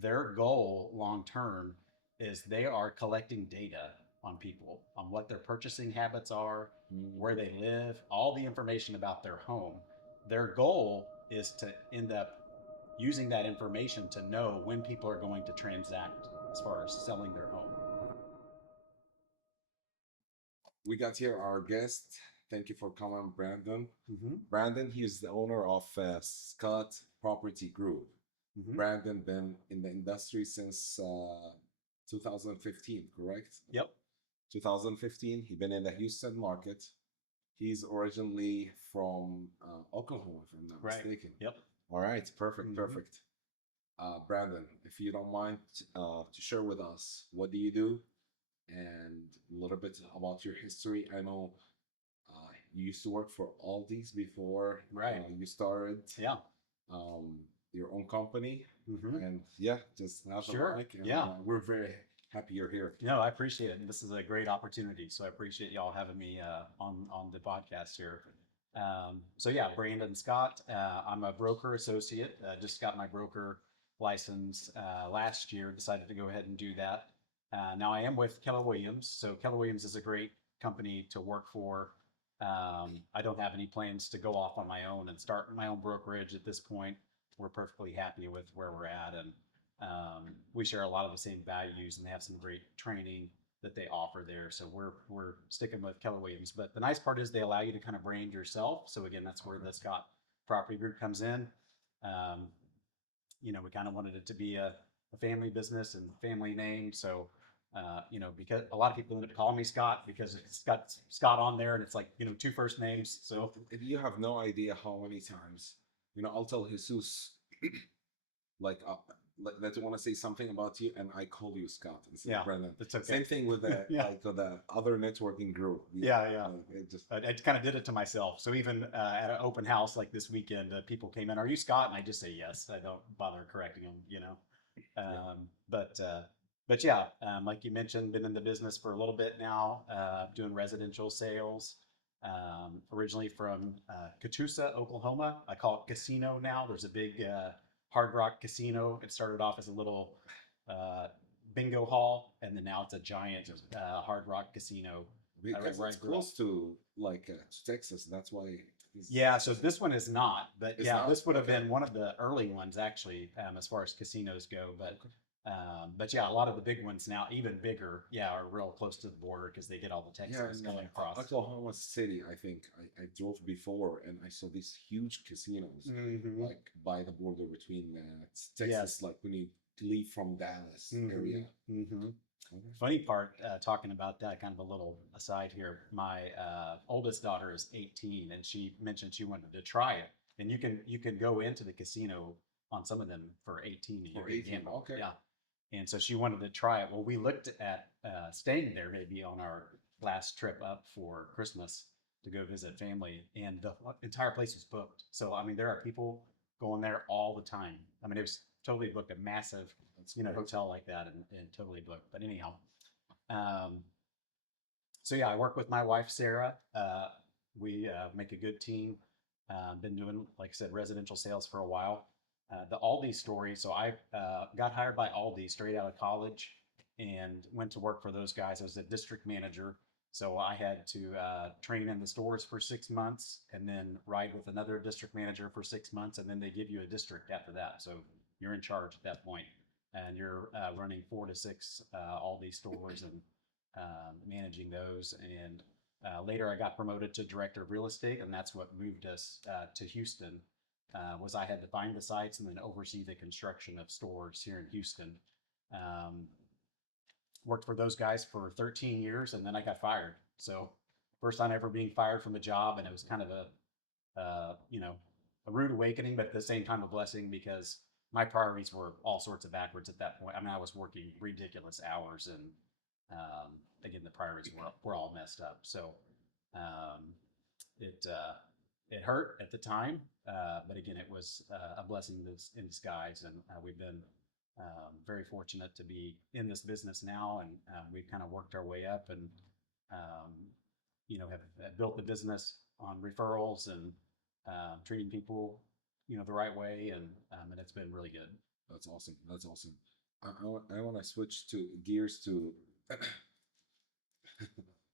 their goal long term is they are collecting data on people, on what their purchasing habits are, where Mm. they live, all the information about their home. Their goal is to end up using that information to know when people are going to transact as far as selling their home. We got here our guest. Thank you for coming, Brandon. Mm-hmm. Brandon, he is the owner of Scott Property Group. Mm-hmm. Brandon been in the industry since 2015, correct? Yep. 2015. He been in the Houston market. He's originally from Oklahoma, if I'm not Right. mistaken. Yep. All right, perfect, Mm-hmm. perfect. Brandon, if you don't mind to share with us, what do you do? And a little bit about your history. I know you used to work for Aldi's before Right. you started Yeah. um, your own company. Mm-hmm. And yeah, just have the Sure. mic. And Yeah. we're very happy you're here. No, I appreciate it. This is a great opportunity. So I appreciate y'all having me on the podcast here. So yeah, Brandon Scott. I'm a broker associate. Just got my broker license last year. Decided to go ahead and do that. Now I am with Keller Williams. So Keller Williams is a great company to work for. I don't have any plans to go off on my own and start my own brokerage at this point. We're perfectly happy with where we're at, and we share a lot of the same values, and they have some great training that they offer there. So we're sticking with Keller Williams. But the nice part is they allow you to kind of brand yourself. So again, that's where the Scott Property Group comes in. Um, we kind of wanted it to be a family business and family name. So because a lot of people end up calling me Scott because it's got Scott on there, and it's like two first names. So If you have no idea how many times, I'll tell Jesus, like, that you want to say something about you, and I call you Scott instead yeah, of Brendan. that's okay. Same thing with the Yeah. the other networking group. Yeah. It just I kind of did it to myself. So even at an open house like this weekend, people came in, "Are you Scott?" And I just say yes. I don't bother correcting them. yeah. But yeah, like you mentioned, been in the business for a little bit now, doing residential sales. Originally from Catoosa, Oklahoma. I call it casino now. There's a big Hard Rock casino. It started off as a little uh, bingo hall, and then now it's a giant Hard Rock casino. Because Where I it's grew up. close to to Texas. That's why. Yeah, so this one is not, but It's yeah, not this would have okay. been one of the early ones actually, as far as casinos go. But yeah, a lot of the big ones now, even bigger, yeah, are real close to the border because they get all the Yeah, Texans in coming across. Oklahoma City, I think I drove before and I saw these huge casinos Mm-hmm. like by the border between Texas, Yes. like when you leave from Dallas Mm-hmm. area. Mm-hmm. Okay. Funny part, talking about that, kind of a little aside here. My oldest daughter is 18, and she mentioned she wanted to try it. And you can go into the casino on some of them for 18, and you For can 18, gamble. okay. Yeah, and so she wanted to try it. Well, we looked at staying there maybe on our last trip up for Christmas to go visit family, and the entire place was booked. So I mean, there are people going there all the time. I mean, it was totally booked, a massive That's great. hotel like that, and totally booked. But anyhow, um, so yeah, I work with my wife Sarah. We make a good team. Been doing, like I said, residential sales for a while. The Aldi story. So I got hired by Aldi straight out of college and went to work for those guys. I was a district manager. So I had to train in the stores for 6 months and then ride with another district manager for 6 months. And then they give you a district after that. So you're in charge at that point, and you're running 4 to 6 Aldi stores and managing those. And later, I got promoted to director of real estate, and that's what moved us to Houston. Was I had to find the sites and then oversee the construction of stores here in Houston. Um, Worked for those guys for 13 years, and then I got fired. So first time ever being fired from a job, and it was kind of a rude awakening, but at the same time a blessing because my priorities were all sorts of backwards at that point. I mean, I was working ridiculous hours, and again, the priorities were all messed up. So um, it it hurt at the time, but again, it was a blessing in disguise, and we've been very fortunate to be in this business now, and we've kind of worked our way up, and um, have built the business on referrals and treating people, the right way, and it's been really good. That's awesome. That's awesome. I want to switch to gears to,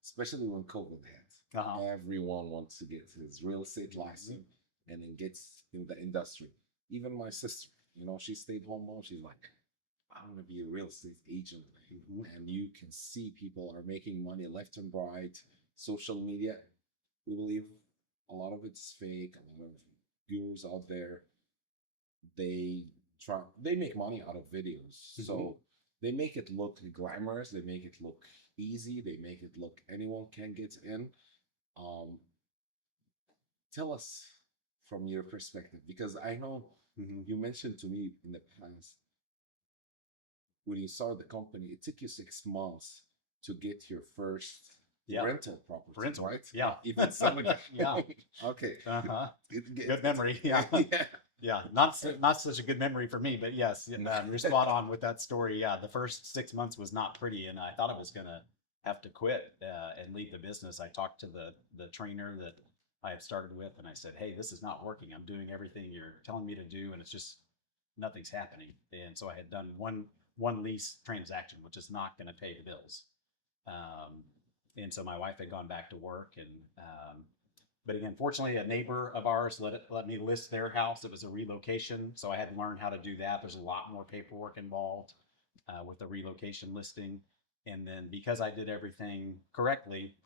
especially when COVID hit. Uh-huh. Everyone wants to get his real estate license and then gets in the industry. Even my sister, she stayed home mom. She's like, I want to be a real estate agent. And you can see people are making money left and right. Social media, we believe a lot of it's fake. A lot of gurus out there, they they make money out of videos. So they make it look glamorous, they make it look easy, they make it look anyone can get in. um Tell us from your perspective, because I know you mentioned to me in the past, when you started the company, it took you 6 months to get your first Yeah. rental property, Rental. right? Yeah. Even selling it. Yeah. Okay. Uh-huh. Good Good memory. Yeah. yeah. Yeah. Not such a good memory for me, but yes, you're spot on with that story. Yeah. The first 6 months was not pretty, and I thought I was gonna have to quit and leave the business. I talked to the trainer that I had started with, and I said, "Hey, this is not working. I'm doing everything you're telling me to do, and it's just nothing's happening." And so I had done one lease transaction, which is not going to pay the bills. Um, and so my wife had gone back to work, and but again, fortunately, a neighbor of ours let me list their house. It was a relocation, so I had to learn how to do that. There's a lot more paperwork involved with the relocation listing, and then because I did everything correctly,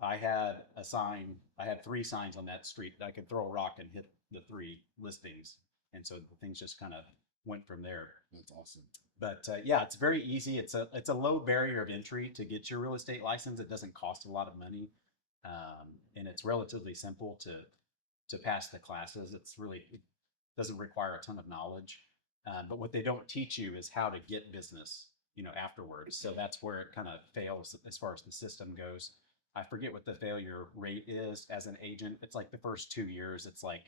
I had a sign. I had 3 signs on that street. I could throw a rock and hit the 3 listings, and so things just kind of went from there. That's awesome. But yeah, it's very easy. It's a low barrier of entry to get your real estate license. It doesn't cost a lot of money, and it's relatively simple to pass the classes. It doesn't require a ton of knowledge. But what they don't teach you is how to get business, afterwards. So that's where it kind of fails as far as the system goes. I forget what the failure rate is as an agent. It's like the first 2 years, it's like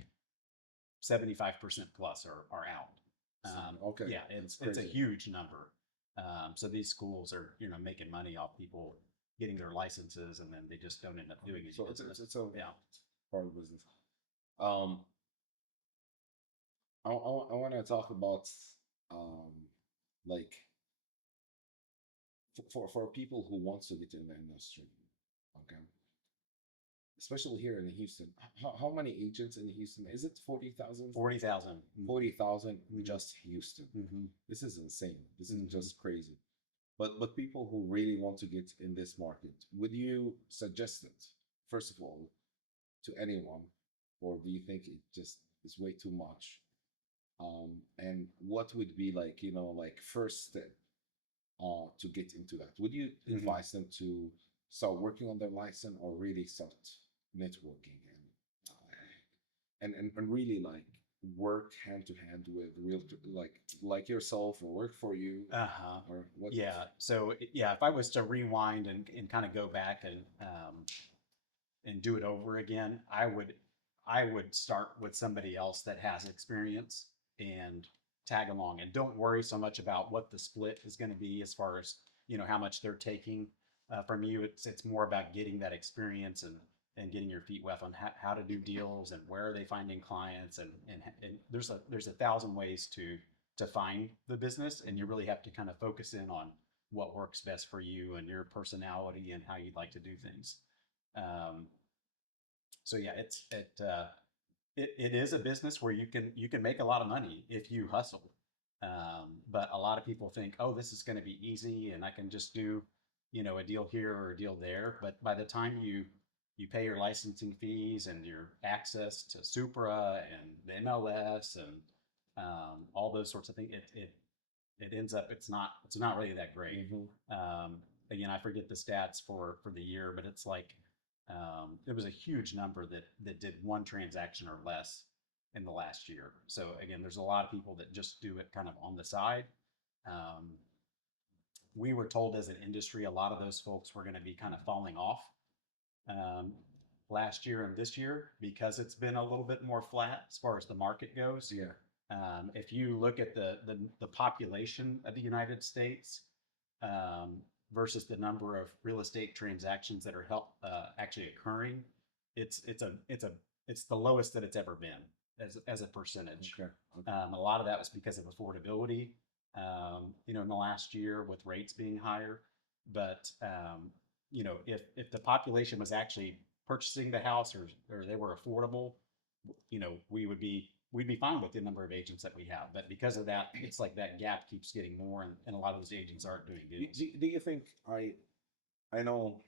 75% plus are out. Okay. Yeah, it's a huge number. So these schools are, making money off people getting their licenses, and then they just don't end up doing it. So it's a Yeah. part of business. Um, I want to talk about um, like for people who wants to get in the industry. Okay, especially here in Houston. How many agents in Houston? Is it 40,000? 40,000. 40,000 just Houston. Mm-hmm. This is insane. This is Mhm. just crazy. But people who really want to get in this market, would you suggest it, first of all, to anyone, or do you think it just is way too much? And what would be like, like first step to get into that? Would you advise them to start working on their license, or really start networking and really like work hand to hand with real, like yourself, or work for you, Uh-huh. or what? Yeah. So yeah, if I was to rewind and kind of go back and do it over again, I would start with somebody else that has experience and tag along, and don't worry so much about what the split is going to be as far as how much they're taking from you. It's more about getting that experience and getting your feet wet on how to do deals and where are they finding clients, and there's a thousand ways to find the business, and you really have to kind of focus in on what works best for you and your personality and how you'd like to do things. um, so yeah, it is a business where you can make a lot of money if you hustle. But a lot of people think, oh, this is going to be easy and I can just do, a deal here or a deal there. But by the time you pay your licensing fees and your access to Supra and the MLS and all those sorts of things, it ends up it's not really that great. Again, I forget the stats for the year, but it's like it was a huge number that did one transaction or less in the last year. So again, there's a lot of people that just do it kind of on the side. Um, we were told as an industry, a lot of those folks were going to be kind of falling off um, last year and this year because it's been a little bit more flat as far as the market goes. Yeah. If you look at the population of the United States um, versus the number of real estate transactions that are actually occurring, it's the lowest that it's ever been as a percentage. Okay. Okay. A lot of that was because of affordability, in the last year with rates being higher. But, if the population was actually purchasing the house or they were affordable, we'd be fine with the number of agents that we have. But because of that, it's like that gap keeps getting more, and a lot of those agents aren't doing deals. Do you think I know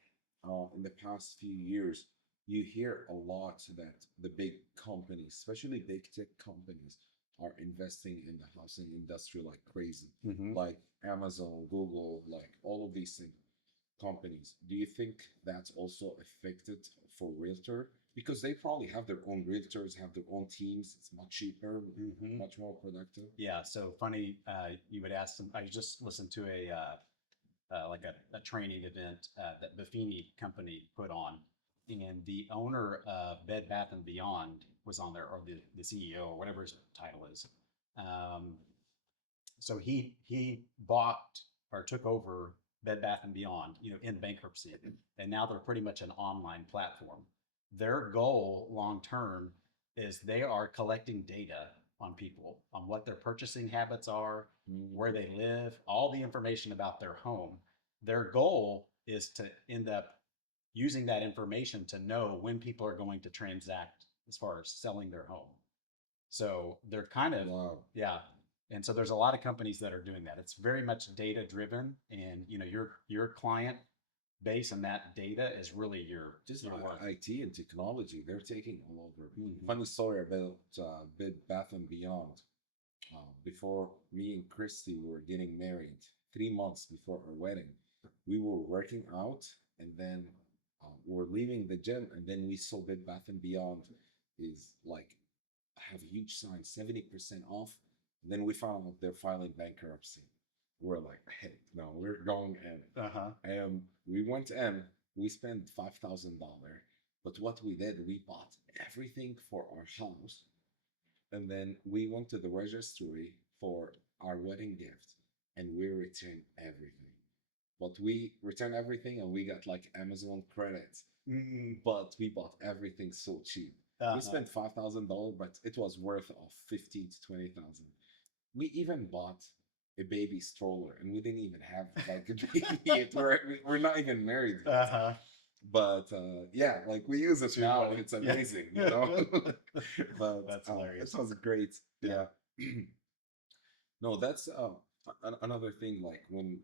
in the past few years you hear a lot that the big companies, especially big tech companies, are investing in the housing industry like crazy, Mhm. like Amazon, Google, like all of these companies. Do you think that's also affected for Realtor? Because they probably have their own realtors, have their own teams. It's much cheaper, Mhm. much more productive. Yeah, so funny, you would ask some. I just listened to like a training event that Buffini company put on, and the owner of Bed Bath and Beyond was on there, or the CEO, or whatever his title is. Um, so he bought or took over Bed Bath and Beyond, in bankruptcy, and now they're pretty much an online platform. Their goal long term is they are collecting data on people, on what their purchasing habits are, where they live, all the information about their home. Their goal is to end up using that information to know when people are going to transact as far as selling their home. So they're kind of, Wow. yeah. And so there's a lot of companies that are doing that. It's very much data driven, and your client base and that data is really Just your work. IT and technology, they're taking all over. Mhm. Funny story about Bed Bath and Beyond. Before me and Christy were getting married, 3 months before our wedding, we were working out, and then we were leaving the gym, and then we saw Bed Bath and Beyond is like have a huge sign, 70% off. And then we found out they're filing bankruptcy. We're like, hey, no, we're going in. Uh-huh. And we went in, we spent $5,000. But what we did, we bought everything for our house. And then we went to the registry for our wedding gift, and we returned everything. But we returned everything and we got like Amazon credits. But we bought everything so cheap. We Uh-huh. spent $5,000, but it was worth of 15 to 20,000. We even bought a baby stroller, and we didn't even have like a baby yet. We're not even married yet. Uh-huh. But yeah, like we use it Too now. funny. It's Yeah. amazing, you know. But That's it hilarious. was great. Yeah. Yeah. No, that's another thing. Like when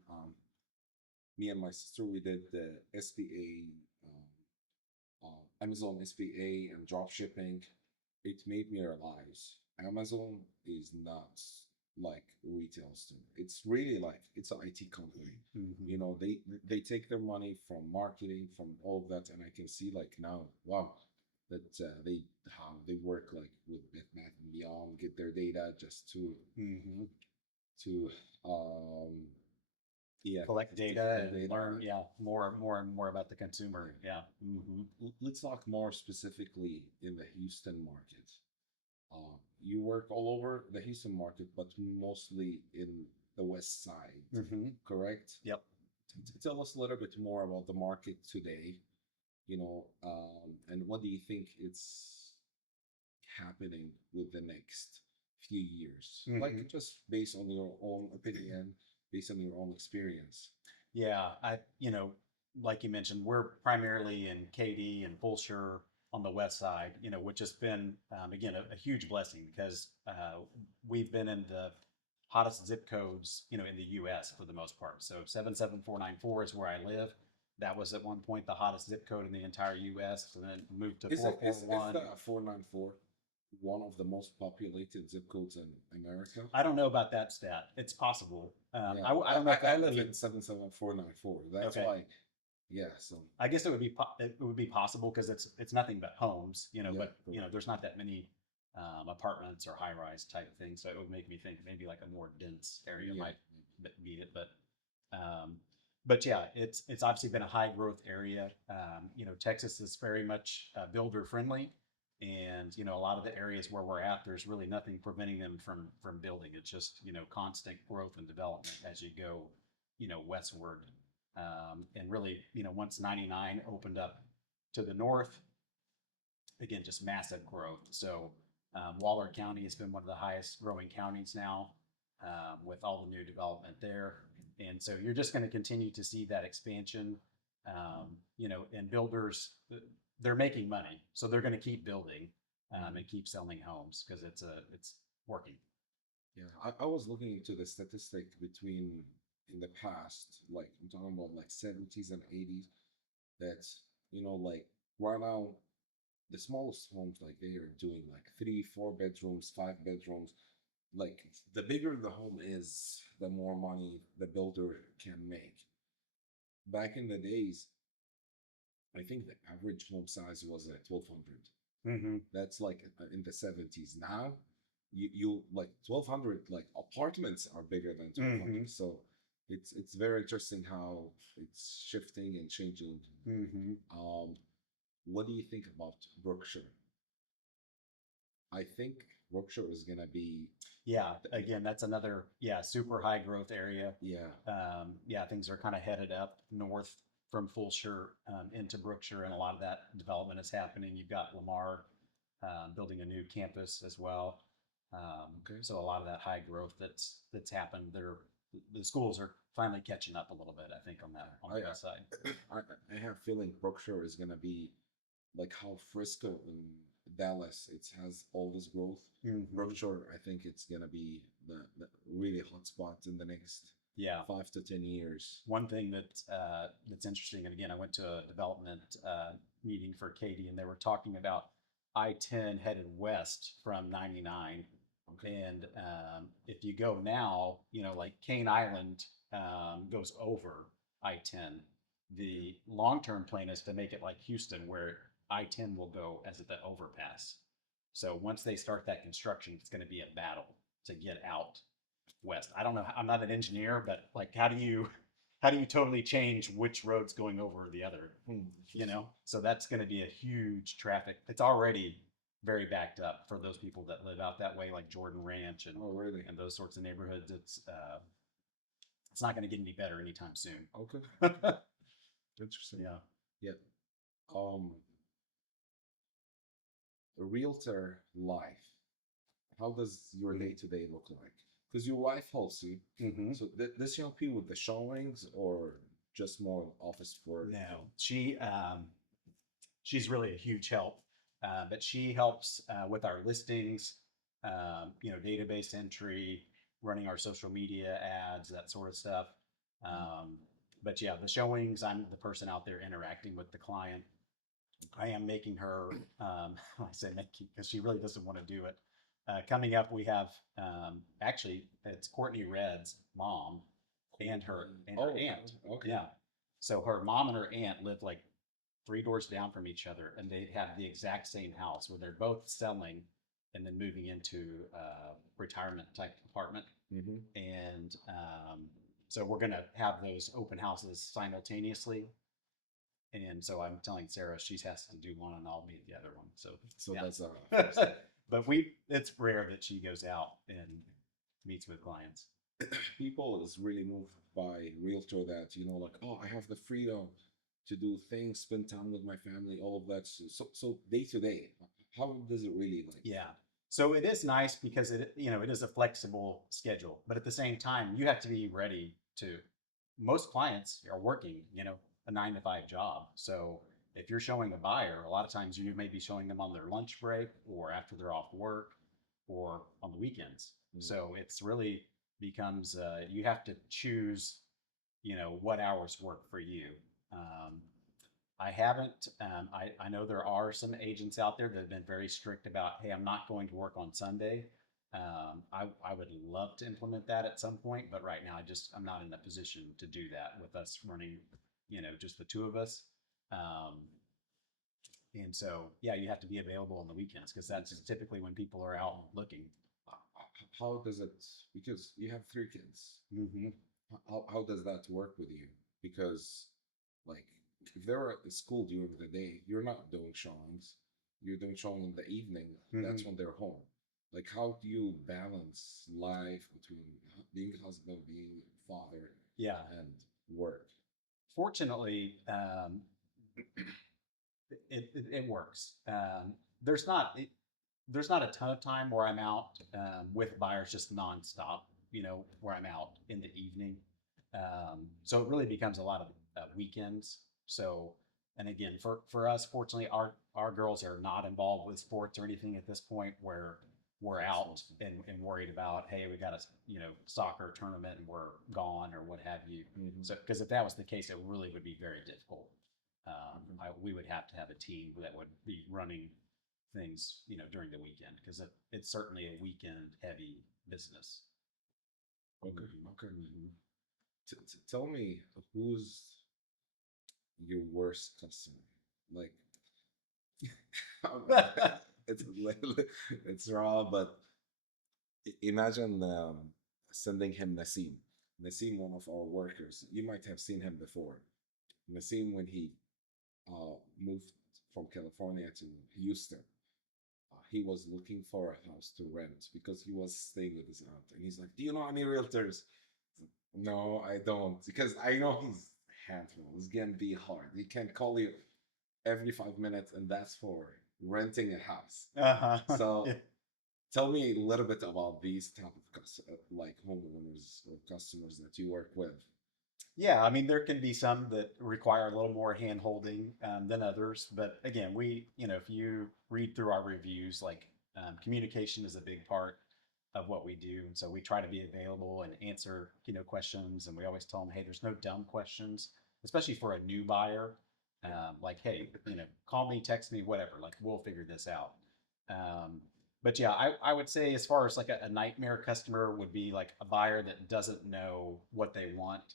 me and my sister we did the SBA, Amazon SBA and drop shipping, it made me realize Amazon is not like retail store. It's really like it's an IT company. Mhm. You know, they take their money from marketing, from all of that, and I can see like now, wow, that they how they work like with Bitmap and Beyond, get their data just Mhm. to um yeah Collect to data their and data, learn, right? yeah, more and more about the consumer. Yeah. Hmm. Let's talk more specifically in the Houston market. You work all over the Houston market, but mostly in the West Side, Hmm. correct? Yep. Tell us a little bit more about the market today, and what do you think it's happening with the next few years? Like Hmm. just based on your own opinion, based on your own experience. Yeah, like you mentioned, we're primarily in KD and Fulshire on the west side, which has been, again, a huge blessing because we've been in the hottest zip codes, in the US for the most part. So 77494 is where I live. That was at one point the hottest zip code in the entire US, and then moved to Is 441. the 494 one of the most populated zip codes in America? I don't know about that stat. It's possible. Yeah, I don't know if I that would live be in 77494. That's okay. why, yeah. So I guess it would be possible because it's nothing but homes, yeah, but correct. there's not that many apartments or high rise type things, so it would make me think maybe like a more dense area Yeah, might be it. Um, but yeah, it's obviously been a high growth area. Texas is very much builder friendly, and a lot of the areas where we're at, there's really nothing preventing them from building. It's just constant growth and development as you go westward. And really, once 99 opened up to the north, again, just massive growth. So Waller County has been one of the highest growing counties now, with all the new development there. And so you're just going to continue to see that expansion, and builders, they're making money. So they're going to keep building, and keep selling homes because it's working. Yeah, I was looking into the statistic between in the past, like I'm talking about like 70s and 80s, that like right now the smallest homes like they are doing like 3, 4 bedrooms, 5 bedrooms. Like the bigger the home is, the more money the builder can make. Back in the days, I think the average home size was at 1200. Mm-hmm. That's like in the 70s. Now, you like 1200, like apartments are bigger than 1200. Mm-hmm. So it's very interesting how it's shifting and changing. Mm-hmm. What do you think about Berkshire? I think Berkshire is gonna be, Yeah, again, that's another, super high growth area. yeah. Things are kind of headed up north from Fulshire, into Brookshire, and a lot of that development is happening. You've got Lamar, building a new campus as well. Okay. So a lot of that high growth that's happened, the schools are finally catching up a little bit, I think, on that side. I have feeling Berkshire is gonna be like how Frisco and Dallas it has all this growth. Mhm. Berkshire, I think it's gonna be the really hot spot in the next Yeah. 5 to 10 years. One thing that's interesting, and again, I went to a development meeting for Katie, and they were talking about I-10 headed west from 99. Okay. And if you go now, like Cane Island goes over I-10. The long-term plan is to make it like Houston, where I-10 will go as the overpass. So once they start that construction, it's going to be a battle to get out west. I don't know. I'm not an engineer, but like, how do you totally change which road's going over the other? So that's going to be a huge traffic. It's already very backed up for those people that live out that way, like Jordan Ranch and Oh, really? and those sorts of neighborhoods. It's not going to get any better anytime soon. Okay. Interesting. Yeah. Yeah. Um, a realtor life. How does your Mhm. day to day look like? Because your wife helps you. Mm-hmm. So does she help you with the showings or just more office work? No, she's really a huge help, but she helps with our listings, database entry, running our social media ads, that sort of stuff. But yeah, the showings, I'm the person out there interacting with the client. I am making her, I say making because she really doesn't want to do it. Coming up, we have, actually, it's Courtney Red's mom and her Oh, aunt. okay. Yeah. So her mom and her aunt live like 3 doors down from each other, and they have the exact same house where they're both selling and then moving into a retirement type apartment. Mm-hmm. And so we're going to have those open houses simultaneously. And so I'm telling Sarah she has to do one and I'll meet the other one. So yeah. That's But it's rare that she goes out and meets with clients. people is really moved by realtor that like, oh, I have the freedom to do things, spend time with my family, all of that. So day to day, how does it really like? Yeah. So it is nice because it is a flexible schedule, but at the same time, you have to be ready to. Most clients are working, a 9 to 5 job. So if you're showing a buyer, a lot of times you may be showing them on their lunch break or after they're off work or on the weekends. Mm. So it's really becomes you have to choose, what hours work for you. I haven't. I know there are some agents out there that have been very strict about, hey, I'm not going to work on Sunday. I would love to implement that at some point, but right now I'm not in a position to do that with us running, just the two of us. And so, yeah, you have to be available on the weekends because that's typically when people are out looking. How does it, because you have 3 kids, Mm-hmm. how does that work with you? Because like if they're at the school during the day, you're not doing showings, you're doing showing in the evening. That's when they're home. Like how do you balance life between being husband, being father, Yeah. and work? Fortunately, it works. There's not. there's not a ton of time where I'm out with buyers just nonstop, where I'm out in the evening. So it really becomes a lot of weekends. So, and again, for us, fortunately, our girls are not involved with sports or anything at this point where we're That's out awesome. and worried about, hey, we got a, soccer tournament and we're gone or what have you. Mhm. So, because if that was the case, it really would be very difficult. Mhm. We would have to have a team that would be running things, during the weekend because it's certainly a weekend heavy business. Okay. Mhm. Okay. Mhm. Tell me who's your worst customer? Like, it's it's raw, but imagine sending him Nassim. Nassim, one of our workers. You might have seen him before. Nassim, when he moved from California to Houston, he was looking for a house to rent because he was staying with his aunt. And he's like, "Do you know any realtors?" No, I don't, because I know he's a handful. It's gonna be hard. He can call you every 5 minutes, and that's for renting a house. Uh-huh. So Yeah. tell me a little bit about these type of like homeowners or customers that you work with. Yeah, I mean, there can be some that require a little more hand holding than others. But again, if you read through our reviews, like communication is a big part of what we do. And so we try to be available and answer, questions. And we always tell them, hey, there's no dumb questions, especially for a new buyer. Like, hey, call me, text me, whatever. Like, we'll figure this out. Um, but yeah, I would say as far as like a nightmare customer would be like a buyer that doesn't know what they want,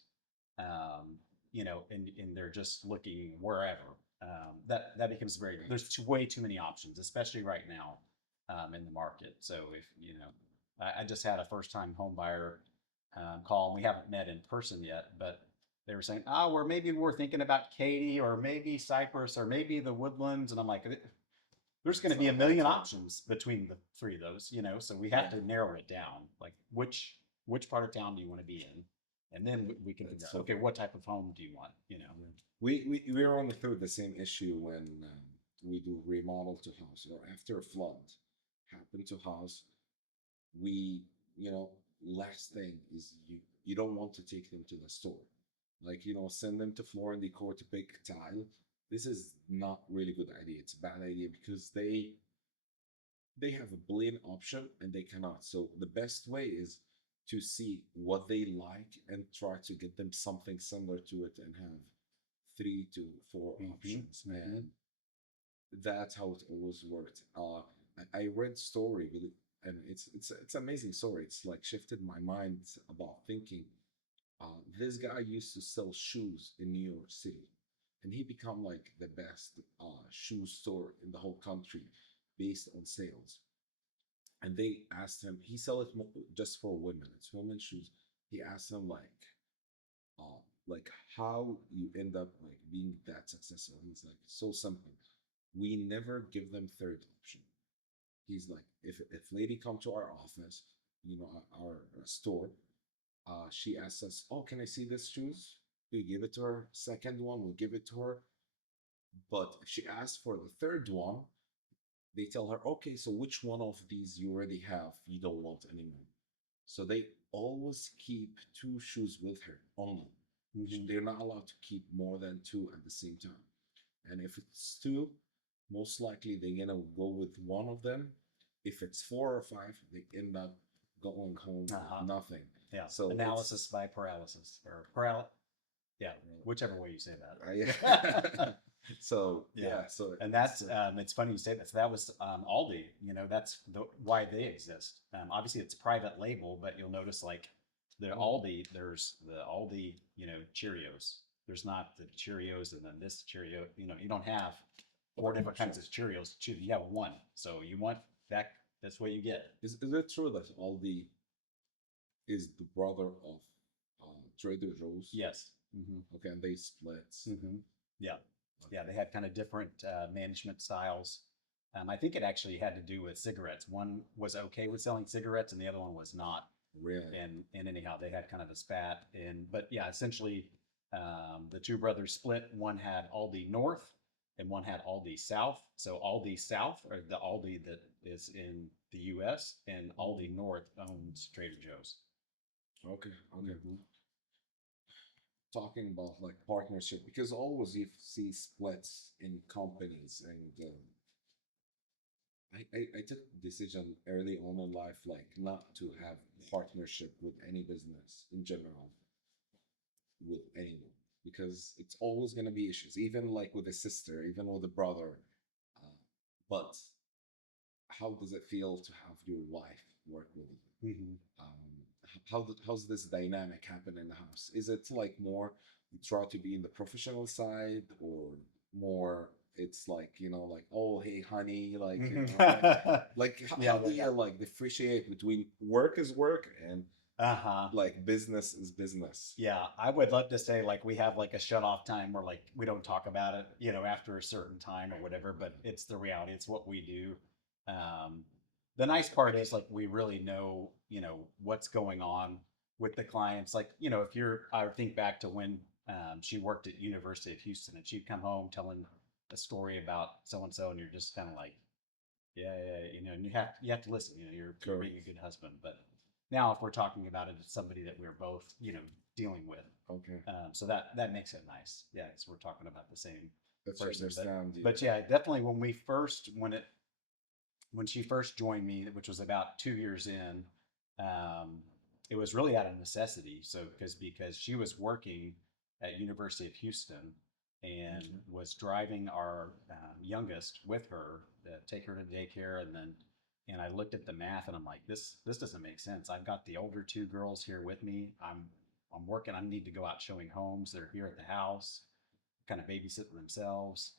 and they're just looking wherever. That becomes there's way too many options, especially right now in the market. So if I just had a first time home buyer call, and we haven't met in person yet, but they were saying, oh, we're thinking about Katy or maybe Cypress or maybe the Woodlands, and I'm like, there's going It's to be a all million time. options between the three of those, so we have Yeah, to narrow it down. Like which part of town do you want to be in? And then we can figure that's out, so okay, fun. what type of home do you want? We're on through the same issue when we do remodel to house or after a flood happen to house. We, you know, last thing is you don't want to take them to the store, like send them to Floor and Decor to pick tile. This is not really good idea. It's a bad idea because they have a billion option and they cannot. So the best way is to see what they like and try to get them something similar to it and have 3 to 4 Hmm. options. Hmm. And that's how it always worked. I read story and it's amazing story. It's like shifted my mind about thinking. This guy used to sell shoes in New York City, and he become like the best shoe store in the whole country based on sales. And they asked him, he sell it just for women. It's women's shoes. He asked them uh, like how you end up like being that successful. He's like, so simple. We never give them third option. He's like, if lady come to our office, our store, she asks us, oh, can I see this shoes? We give it to her. Second one, we give it to her. But if she asks for the third one, they tell her, okay, so which one of these you already have you don't want anymore? So they always keep 2 shoes with her only. Hmm. They're not allowed to keep more than 2 at the same time. And if it's 2, most likely they're gonna go with one of them. If it's 4 or 5, they end up going home with Uh-huh. nothing. Yeah. So Analysis by paralysis or yeah, whichever way you say I, that. so Yeah. yeah, so And it's that's it's funny you say that. So that was Aldi. That's why they exist. Obviously, it's private label, but you'll notice like the mm, Aldi. There's the Aldi, Cheerios. There's not the Cheerios and then this Cheerio. You don't have four different kinds of options. Cheerios to choose. You have one. So you want that. That's what you get. Is it true that Aldi is the brother of Trader Joe's? Yes. Hmm. Okay, and they split. Hmm. Yeah. Yeah, Okay, they had kind of different management styles. I think it actually had to do with cigarettes. One was okay with selling cigarettes, and the other one was not. really? And anyhow, they had kind of a spat. But yeah, essentially, the two brothers split. One had Aldi North, and one had Aldi South. So Aldi South, or the Aldi that is in the U.S., and Aldi North owns Trader Joe's. Okay, okay. Mhm. Talking about like partnership, because always you see splits in companies, and I took a decision early on in life, like not to have partnership with any business in general, with anyone, because it's always going to be issues, even like with a sister, even with a brother. But how does it feel to have your wife work with you? Mhm. How's this dynamic happen in the house? Is it like more you try to be in the professional side, or more it's like, like, oh hey honey, like, Mhm. like Yeah, how do you like differentiate between work is work and uh-huh. like business is business? Yeah, I would love to say like we have like a shut off time where like we don't talk about it, after a certain time or whatever, but it's the reality. It's what we do. Um, the nice part is like we really know, what's going on with the clients. Like, if I think back to when she worked at University of Houston, and she'd come home telling a story about so and so, and you're just kind of like, yeah, yeah, and you have to listen. You're Correct. being a good husband. But now, if we're talking about it, it's somebody that we're both, dealing with. Okay. So that makes it nice. Yeah, because we're talking about the same That you person. understand you. But yeah, definitely when she first joined me, which was about 2 years in, um, it was really out of necessity. So because she was working at University of Houston and was driving our youngest with her to take her to daycare, and I looked at the math and I'm like, this doesn't make sense. I've got the older two girls here with me. I'm working. I need to go out showing homes. They're here at the house, kind of babysitting themselves.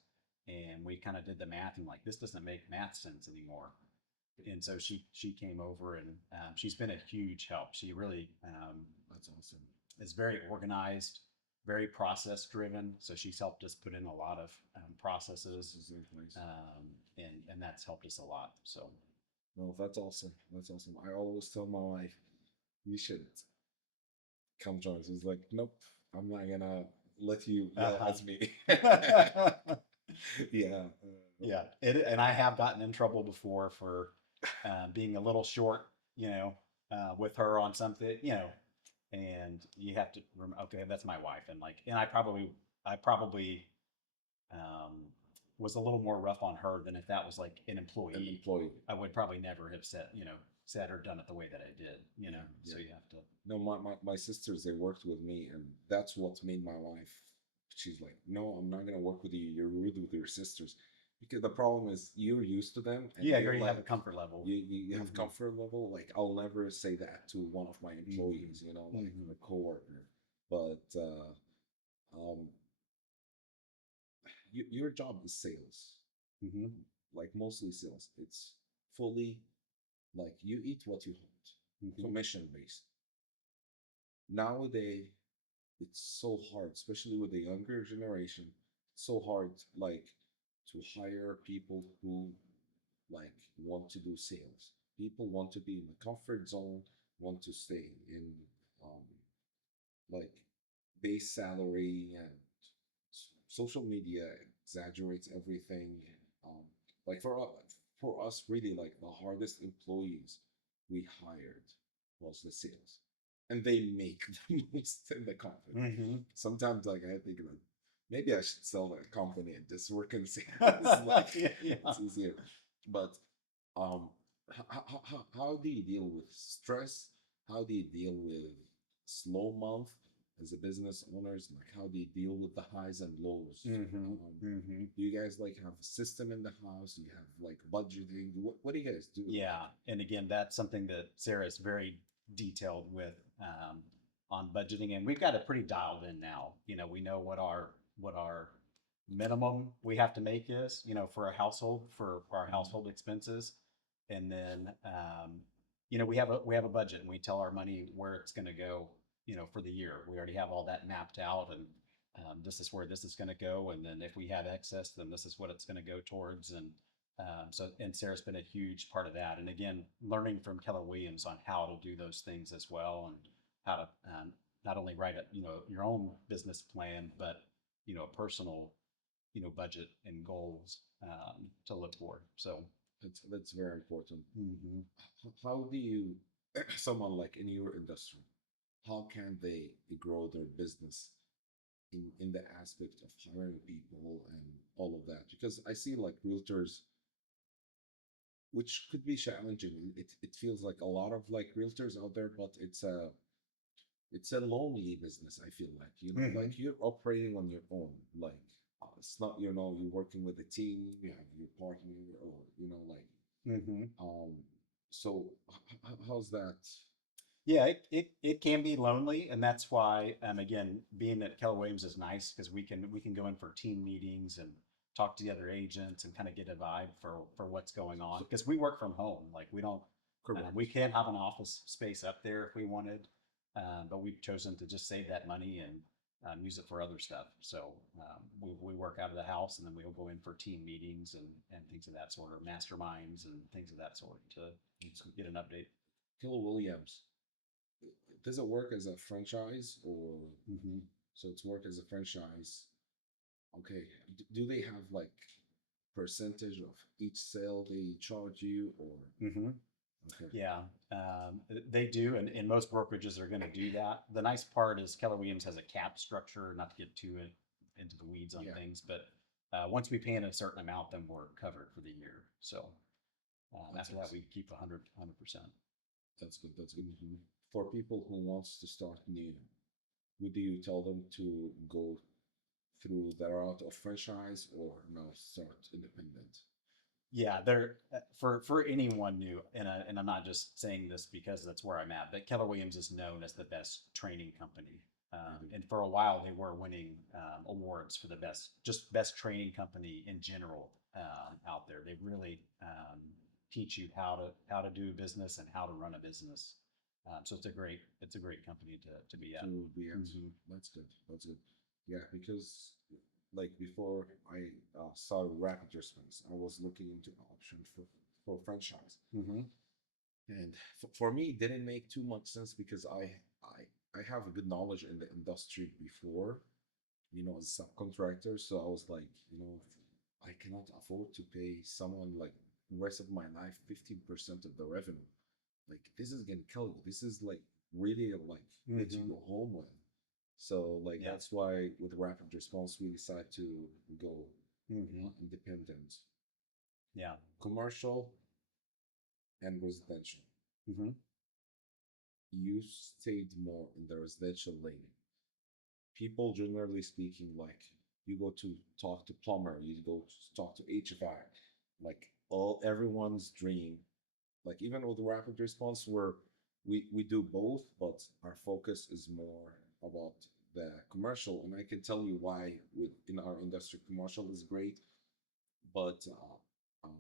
And we kind of did the math and like, this doesn't make math sense anymore. And so she came over, and she's been a huge help. She really That's awesome. is very organized, very process driven. So she's helped us put in a lot of processes, This is really nice. and that's helped us a lot. So No, that's awesome. That's awesome. I always tell my wife, you should come join us. He's like, nope, I'm not gonna let you yell uh-huh. at me. Yeah. Yeah, and I have gotten in trouble before for being a little short, with her on something, and you have to okay, that's my wife, and like, and I probably um, was a little more rough on her than if that was like an An employee. employee. I would probably never have said or done it the way that I did, Yeah. So you have to. No, my sisters, they worked with me, and that's what made my wife. She's like, no, I'm not gonna work with you. You're rude with your sisters, because the problem is you're used to them, and Yeah, you they're already have a like, comfort level. you have Hmm. comfort level. Like I'll never say that to one of my employees, like Hmm. a coworker. But um, your job is sales, Hmm. like mostly sales. It's fully like you eat what you hunt, Hmm. commission based. Nowadays, it's so hard, especially with the younger generation. It's so hard, like, to hire people who like want to do sales. People want to be in the comfort zone, want to stay in um, like base salary, and social media exaggerates everything. Um, like for us, really, like the hardest employees we hired was the sales, and they make the most in the company. Hmm. Sometimes, like I think like maybe I should sell that company and just work in sales. Like Yeah, yeah. it's easier. But um, how do you deal with stress? How do you deal with slow month as a business owners? Like how do you deal with the highs and lows? Hmm. Hmm. Do you guys like have a system in the house? Do you have like budgeting? What do you guys do? Yeah, and again, that's something that Sarah is very detailed with on budgeting, and we've got it pretty dialed in now. We know what our minimum we have to make is, for a household for our Mhm. household expenses, and then we have a budget, and we tell our money where it's going to go, for the year. We already have all that mapped out, and this is where this is going to go, and then if we have excess, then this is what it's going to go towards, and Sarah's been a huge part of that. And again, learning from Keller Williams on how to do those things as well, and how to not only write your own business plan, but a personal budget and goals to look for. So, That's very important. mhm. How do you, someone like in your industry, how can they grow their business in the aspect of hiring people and all of that? Because I see like realtors, which could be challenging. It feels like a lot of like realtors out there, but it's a lonely business. I feel like Mhm. like you're operating on your own. Like it's not you're working with a team. You have your partner, or like Mhm. um. So how's that? Yeah, it can be lonely, and that's why again, being at Keller Williams is nice because we can go in for team meetings and talk to the other agents and kind of get a vibe for what's going on So, because we work from home. Like we don't we correct. can have an office space up there if we wanted, but we've chosen to just save that money and use it for other stuff. So we work out of the house, and then we'll go in for team meetings and things of that sort, or masterminds and things of that sort to get an update. Keller Williams, does it work as a franchise or Hmm. so it's work as a franchise? Okay. Do they have like percentage of each sale they charge you or Hmm. okay. Yeah, they do, and most brokerages are going to do that. The nice part is Keller Williams has a cap structure, not to get too into the weeds on Yeah, things, but once we pay in a certain amount, then we're covered for the year. So after that, that's we keep 100%. that's good. That's good. Hmm. For people who wants to start new, would you tell them to go through the route of franchise or no, start independent? Yeah, they're for anyone new, and I'm not just saying this because that's where I'm at, but Keller Williams is known as the best training company, Really? and for a while they were winning awards for the best training company in general out there. They really teach you how to do business and how to run a business. So it's a great company to be at. To be at. Hmm. That's good. That's good. Yeah, because like before I saw rapid response, I was looking into option for franchise, Hmm. and for me, it didn't make too much sense because I have a good knowledge in the industry before, as a subcontractor. So I was like, I cannot afford to pay someone like the rest of my life 15% of the revenue. Like this is gonna kill you. This is like really like let you Hmm. go home with. So like Yeah. that's why with rapid response we decided to go Hmm. independent, Yeah. commercial and residential. Hmm. You stayed more in the residential lane. People generally speaking, like you go to talk to plumber, you go to talk to HVAC, like all everyone's dream. Like even with rapid response, where we do both, but our focus is more about the commercial, and I can tell you why. With in our industry, commercial is great, but um,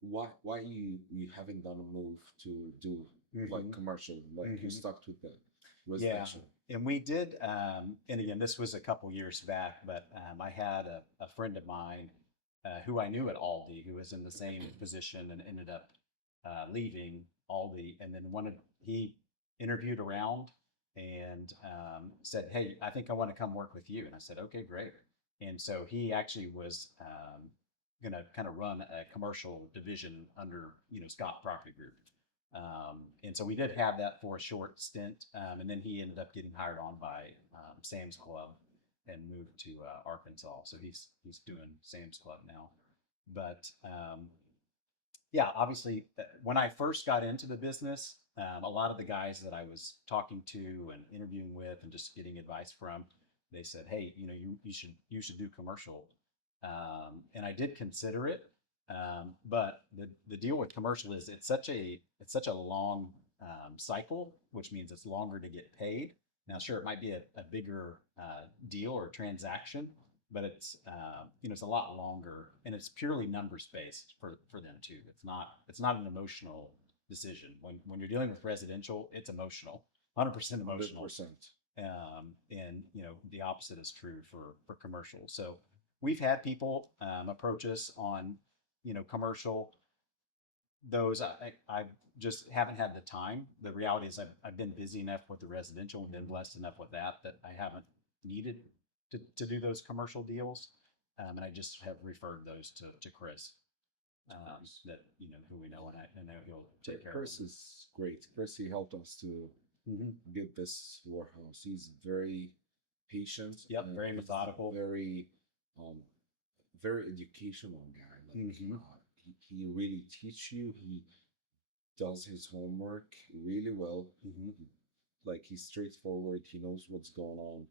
why you haven't done a move to do like Hmm. commercial, like you Hmm. stuck with the Yeah, residential? and we did, and again, this was a couple years back, but I had a friend of mine who I knew at Aldi who was in the same position and ended up leaving Aldi, and then he interviewed around and said, "Hey, I think I want to come work with you." And I said, "Okay, great." And so he actually was going to kind of run a commercial division under Scott Property Group. And so we did have that for a short stint, and then he ended up getting hired on by Sam's Club and moved to Arkansas. So he's doing Sam's Club now. But yeah, obviously, when I first got into the business, a lot of the guys that I was talking to and interviewing with and just getting advice from, they said, "Hey, you should do commercial," and I did consider it. But the deal with commercial is it's such a long cycle, which means it's longer to get paid. Now, sure, it might be a bigger deal or transaction, but it's a lot longer, and it's purely numbers based for them too. It's not an emotional decision. When you're dealing with residential, it's emotional, 100% Hundred emotional. percent. And the opposite is true for commercial. So we've had people approach us on commercial. Those I just haven't had the time. The reality is I've been busy enough with the residential and been blessed enough with that I haven't needed to do those commercial deals. And I just have referred those to Chris, that, who we know, and I know he'll take care of Chris them. is great. Chris, he helped us to get this warehouse. He's very patient. Yep, and very he's methodical. um, very educational guy. Like he really teach you. He does his homework really well. Like he's straightforward. He knows what's going on,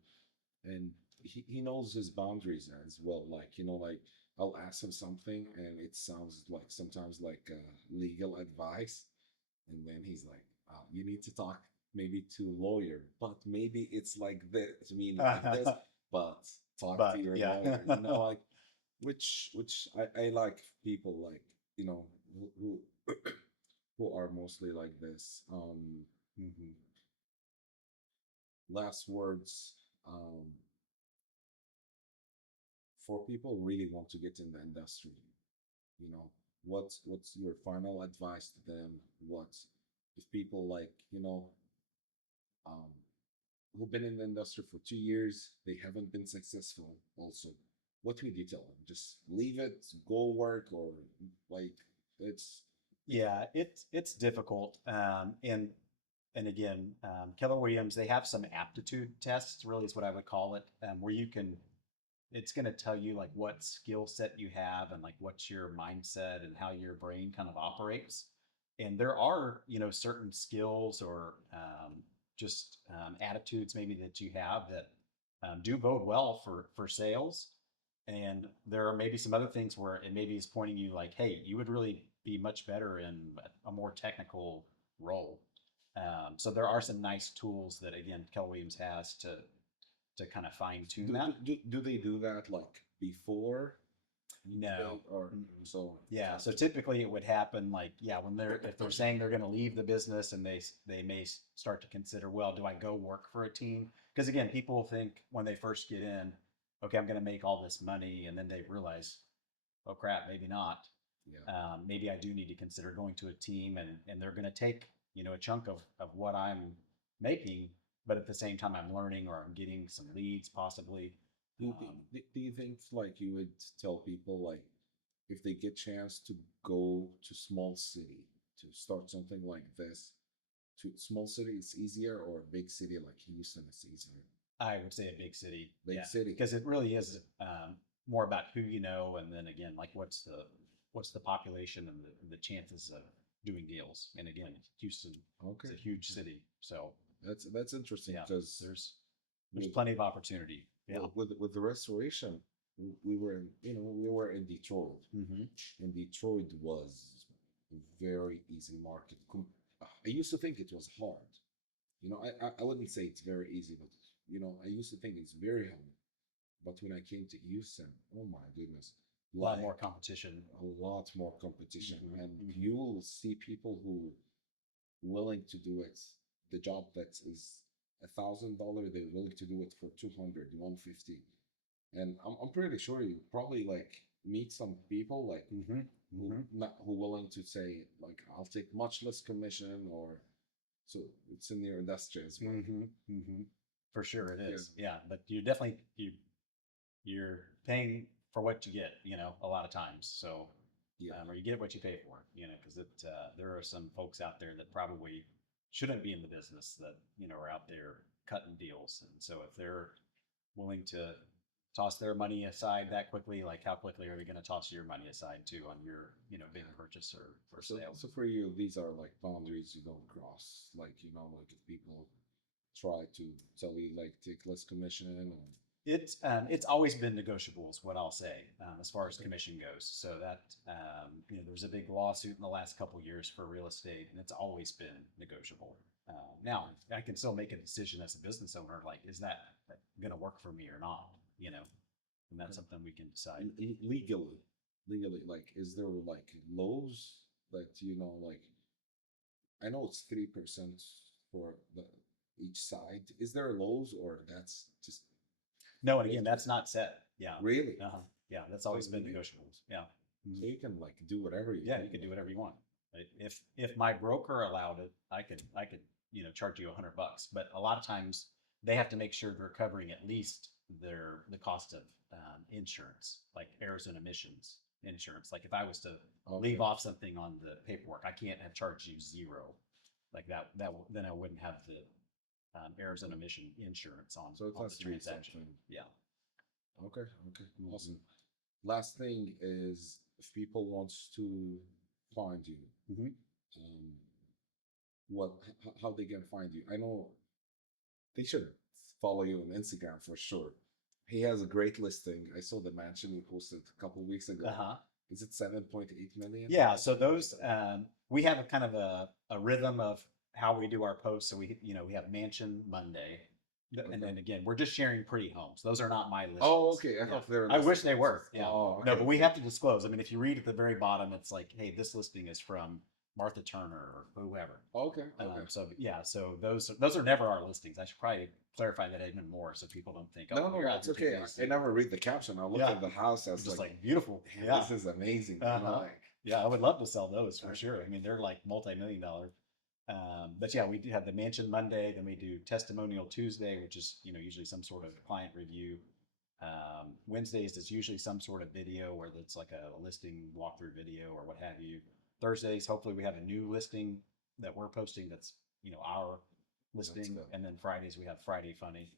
and he knows his boundaries as well. Like like I'll ask him something, and it sounds like sometimes like legal advice, and then he's like, "You need to talk maybe to a lawyer, but maybe it's like this, meaning like this, but talk to But your yeah. lawyer." Like which I like people like who who are mostly like this. Mhm. Last words. For people who really want to get in the industry, you know, what's your final advice to them? What if people like, um, who've been in the industry for 2 years, they haven't been successful also. What would you tell them? Just leave it, go work, or like it's Yeah, it's difficult. And again, Keller Williams, they have some aptitude tests, really is what I would call it, where it's going to tell you like what skill set you have and like what's your mindset and how your brain kind of operates. And there are, certain skills or just attitudes maybe that you have that do bode well for sales. And there are maybe some other things where it maybe is pointing you like, hey, you would really be much better in a more technical role. So there are some nice tools that again Keller Williams has to kind of fine tune that. do they do that like before No. or Mm-mm. so? Yeah. So typically it would happen like, yeah, when if they're saying they're going to leave the business and they may start to consider, well, do I go work for a team? Because again, people think when they first get in, okay, I'm going to make all this money. And then they realize, oh crap, maybe not. Yeah. Maybe I do need to consider going to a team and they're going to take, a chunk of what I'm making, but at the same time I'm learning or I'm getting some leads possibly. Do you think like you would tell people like if they get chance to go to small city to start something like this, to small city is easier or a big city like Houston is easier? I would say a big city. Big Yeah, city. because it really is more about who you know, and then again, like what's the population and the chances of doing deals. And again, Houston, Okay. it's a huge city, so That's interesting yeah, because there's with, plenty of opportunity. Yeah. with the restoration, we were in we were in Detroit, and Detroit was a very easy market. I used to think it was hard. I wouldn't say it's very easy, but I used to think it's very hard. But when I came to Houston, oh my goodness, A lot like more competition. a lot more competition, and Mhm. you will see people who willing to do it. The job that is $1,000, they're willing to do it for 200, 150. And I'm pretty sure you probably like meet some people like who willing to say like I'll take much less commission or so it's in your industry as well. For sure it Yeah. is. Yeah, but you definitely you're paying for what you get, a lot of times. So, Yeah. or you get what you pay for, because there are some folks out there that probably shouldn't be in the business that, are out there cutting deals. And so if they're willing to toss their money aside that quickly, like how quickly are they going to toss your money aside too on your, big purchase or So, sale? so for you, these are like boundaries you don't cross. Like, like if people try to tell you like take less commission or It's always been negotiable, is what I'll say, as far as commission goes. So that there was a big lawsuit in the last couple of years for real estate, and it's always been negotiable. Now I can still make a decision as a business owner, like is that going to work for me or not? And that's something we can decide. legally, like, is there like laws that like I know it's 3% for the each side. Is there laws or that's just No, and again, that's not set. Yeah. really? Yeah, that's So always been you, negotiables. Yeah. so you can like do whatever you Yeah, want. you can do whatever you want. Right? If my broker allowed it, I could charge you $100. But a lot of times they have to make sure they're covering at least the cost of insurance, like errors and emissions insurance. Like if I was to leave off something on the paperwork, I can't have charged you zero like that. Then I wouldn't have the errors and emission insurance on, So it on has the to be transaction. something. Yeah. Okay, okay, awesome. Last thing is if people wants to find you, Mm-hmm. um, what how they can find you? I know they should follow you on Instagram for sure. He has a great listing. I saw the mansion you posted a couple weeks ago. Uh-huh. Is it 7.8 million? Yeah, so those we have a kind of a rhythm of how we do our posts. So we have Mansion Monday, and then again we're just sharing pretty homes. Those are not my listings. Oh, okay. I Yeah. thought they were I wish they listings. were. Yeah. Oh, No, okay. but we have to disclose. I mean, if you read at the very bottom, it's like, hey, this listing is from Martha Turner or whoever. Okay, okay. So yeah, so those are never our listings. I should probably clarify that even more so people don't think, oh, No, no, you're out it's here okay. taking this I never read the caption. I look Yeah. at the house. I was just like, like beautiful. "Damn, Yeah. this is amazing. Uh-huh. Like, Yeah, I would love to sell those for Okay. sure. I mean, they're like multi-million-dollar. But yeah, we do have the Mansion Monday, then we do Testimonial Tuesday, which is usually some sort of client review. Wednesdays is usually some sort of video, where it's like a listing walkthrough video or what have you. Thursdays, hopefully we have a new listing that we're posting that's our listing, good. and then Fridays we have Friday Funny,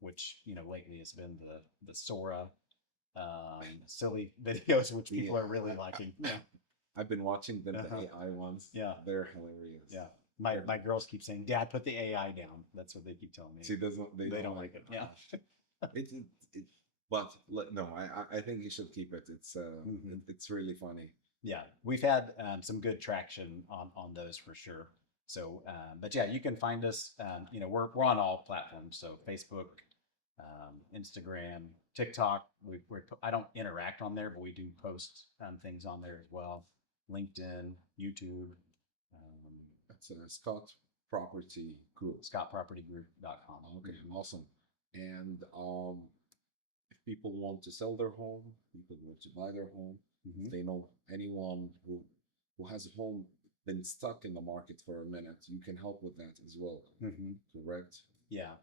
which lately has been the Sora silly videos, which people are really liking. Yeah. I've been watching the Uh-huh. AI ones. Yeah. They're hilarious. Yeah. My girls keep saying, Dad, put the AI down. That's what they keep telling me. She doesn't. They don't like it. Yeah. it but no, I think you should keep it. It's Mhm. it's really funny. Yeah. We've had some good traction on those for sure. So, but yeah, you can find us. We're on all platforms. So Facebook, Instagram, TikTok. I don't interact on there, but we do post things on there as well. LinkedIn, YouTube, It's a Scott Property Group. scottpropertygroup.com. Okay, awesome. And if people want to sell their home, people want to buy their home, Mhm. if they know anyone who has a home been stuck in the market for a minute, you can help with that as well. Mhm. Correct? Yeah.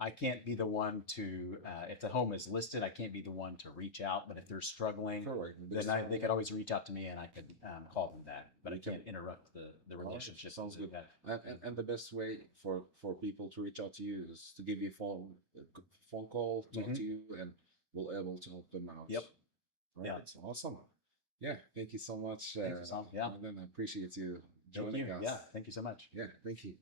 I can't be the one to, if the home is listed, I can't be the one to reach out. But if they're struggling, Correct. then they could always reach out to me and I could call them back. But I Okay. can't interrupt the relationship. Sounds that good. we've had. And the best way for people to reach out to you is to give you a phone call, talk Mhm. to you, and we'll able to help them out. Yep. All Yeah. right. Awesome. Yeah. Thank you so much. Thank you, Sam. Yeah. Brandon, I appreciate you Thank joining you. us. Yeah. Thank you so much. Yeah. Thank you.